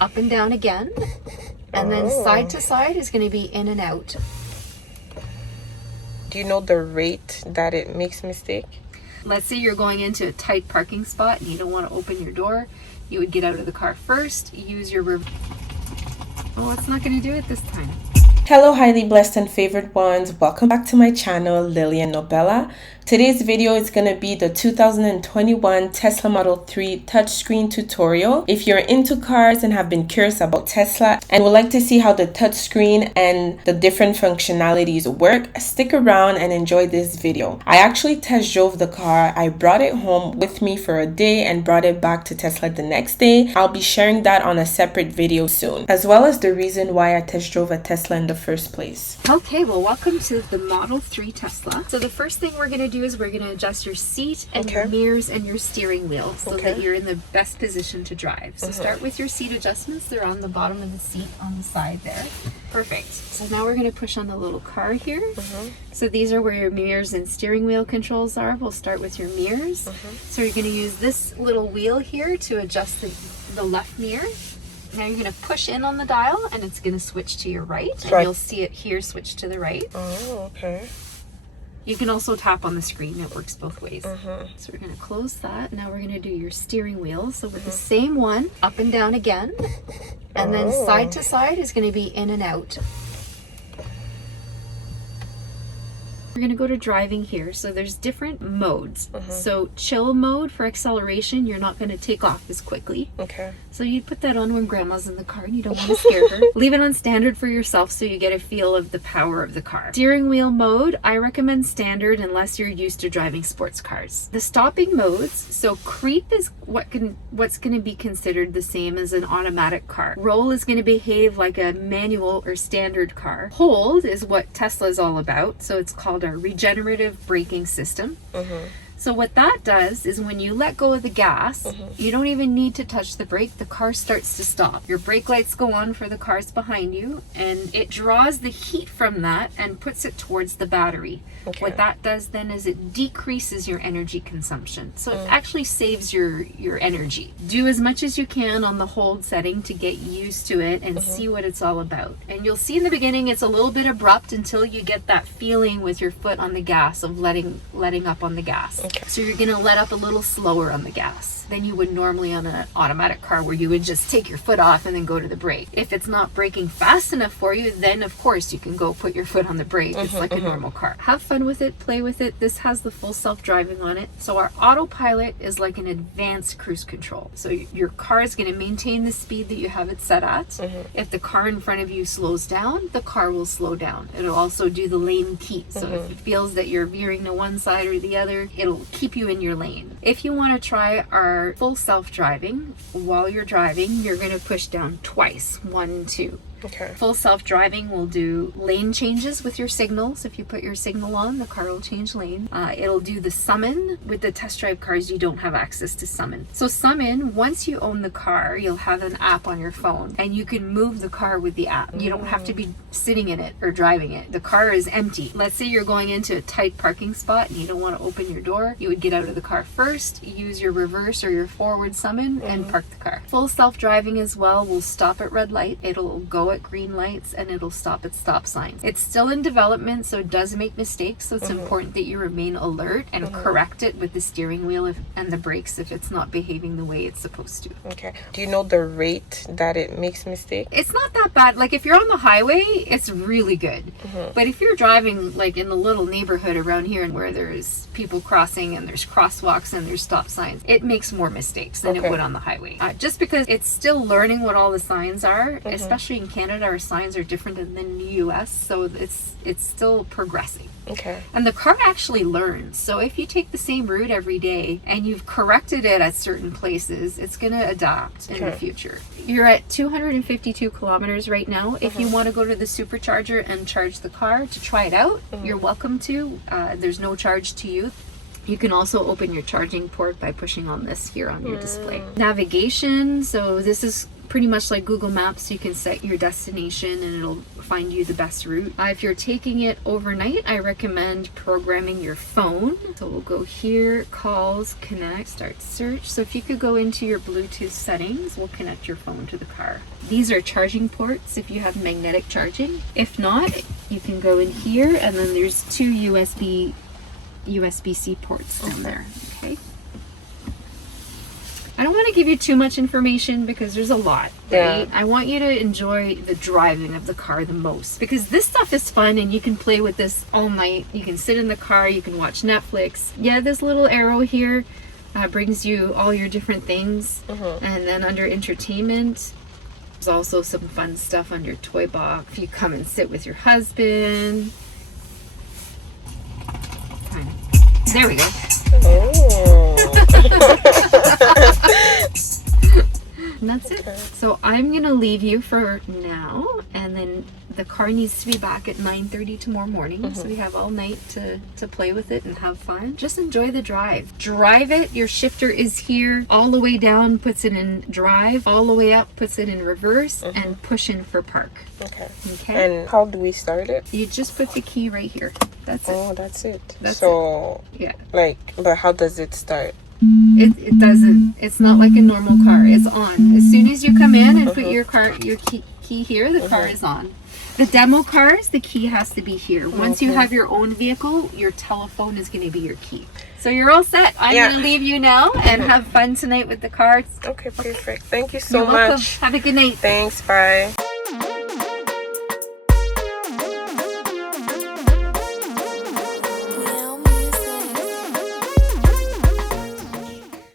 up and down again. And then side to side is going to be in and out. Do you know the rate that it makes mistake? Let's say you're going into a tight parking spot and you don't want to open your door. You would get out of the car first, use your Oh, it's not going to do it this time. Hello, highly blessed and favored ones. Welcome back to my channel, Lillian Nobella. Today's video is going to be the 2021 Tesla Model 3 touchscreen tutorial. If you're into cars and have been curious about Tesla and would like to see how the touchscreen and the different functionalities work, stick around and enjoy this video. I actually test drove the car. I brought it home with me for a day and brought it back to Tesla the next day. I'll be sharing that on a separate video soon, as well as the reason why I test drove a Tesla in the first place. Okay, well, welcome to the Model 3 Tesla. So the first thing we're going to do is we're going to adjust your seat and your mirrors and your steering wheel so that you're in the best position to drive. So start with your seat adjustments. They're on the bottom of the seat on the side there. Perfect. So now we're going to push on the little car here. So these are where your mirrors and steering wheel controls are. We'll start with your mirrors. So you're going to use this little wheel here to adjust the left mirror. Now you're going to push in on the dial and it's going to switch to your right. And you'll see it here switch to the right. Oh, okay. You can also tap on the screen. It works both ways. So we're going to close that. Now we're going to do your steering wheel. So with the same one, up and down again. And then side to side is going to be in and out. We're going to go to driving here. So there's different modes. So chill mode for acceleration, you're not going to take off as quickly. Okay. So you put that on when grandma's in the car and you don't want to scare her. Leave it on standard for yourself so you get a feel of the power of the car. Steering wheel mode, I recommend standard unless you're used to driving sports cars. The stopping modes, so creep is what's going to be considered the same as an automatic car. Roll is going to behave like a manual or standard car. Hold is what Tesla is all about. So it's called a regenerative braking system. So what that does is when you let go of the gas, you don't even need to touch the brake. The car starts to stop. Your brake lights go on for the cars behind you, and it draws the heat from that and puts it towards the battery. What that does then is it decreases your energy consumption. So it actually saves your energy. Do as much as you can on the hold setting to get used to it and see what it's all about. And you'll see in the beginning it's a little bit abrupt until you get that feeling with your foot on the gas of letting up on the gas. So you're going to let up a little slower on the gas than you would normally on an automatic car where you would just take your foot off and then go to the brake. If it's not braking fast enough for you, then of course you can go put your foot on the brake. It's like a normal car. Have fun with it, play with it. This has the full self-driving on it. So our autopilot is like an advanced cruise control. So your car is going to maintain the speed that you have it set at. If the car in front of you slows down, the car will slow down. It'll also do the lane keep. So if it feels that you're veering to one side or the other, it'll keep you in your lane. If you want to try our full self-driving, while you're driving, you're going to push down twice, 1, 2. Full self-driving will do lane changes with your signals. If you put your signal on, the car will change lane. It'll do the summon. With the test drive cars, you don't have access to summon. So summon, once you own the car, you'll have an app on your phone and you can move the car with the app. You don't have to be sitting in it or driving it. The car is empty. Let's say you're going into a tight parking spot and you don't want to open your door. You would get out of the car first, use your reverse or your forward summon and park the car. Full self-driving as well will stop at red light. It'll go at green lights and it'll stop at stop signs. It's still in development, so it does make mistakes, so it's important that you remain alert and correct it with the steering wheel and the brakes if it's not behaving the way it's supposed to. Do you know the rate that it makes mistake? It's not that bad. Like if you're on the highway, it's really good. But if you're driving like in a little neighborhood around here where there's people crossing and there's crosswalks and there's stop signs, it makes more mistakes than it would on the highway. Just because it's still learning what all the signs are, especially in Canada, our signs are different than in the US, so it's still progressing. And the car actually learns. So if you take the same route every day and you've corrected it at certain places, it's going to adapt in the future. You're at 252 kilometers right now. If you want to go to the supercharger and charge the car to try it out, you're welcome to. There's no charge to you. You can also open your charging port by pushing on this here on your display. Navigation, so this is pretty much like Google Maps. You can set your destination and it'll find you the best route. If you're taking it overnight, I recommend programming your phone. So we'll go here, calls, connect, start search. So if you could go into your Bluetooth settings, we'll connect your phone to the car. These are charging ports if you have magnetic charging. If not, you can go in here, and then there's two USB-C ports down there. Okay. I don't want to give you too much information because there's a lot, right? I want you to enjoy the driving of the car the most, because this stuff is fun and you can play with this all night. You can sit in the car, you can watch Netflix. Yeah, this little arrow here brings you all your different things. And then under entertainment, there's also some fun stuff under toy box. If you come and sit with your husband. There we go. And that's it. So I'm gonna leave you for now, and then the car needs to be back at 9:30 tomorrow morning. So we have all night to play with it and have fun. Just enjoy the drive. Drive it. Your shifter is here. All the way down puts it in drive. All the way up puts it in reverse, and push in for park. Okay. And how do we start it? You just put the key right here. That's it. Oh, that's it. That's it. Yeah. But how does it start? It doesn't. It's not like a normal car. It's on. As soon as you come in and put your key here, the car is on. The demo cars, the key has to be here. Once you have your own vehicle, your telephone is going to be your key. So you're all set. I'm going to leave you now and have fun tonight with the car. Okay, perfect. Thank you so You're welcome. much. Have a good night. Thanks. Bye.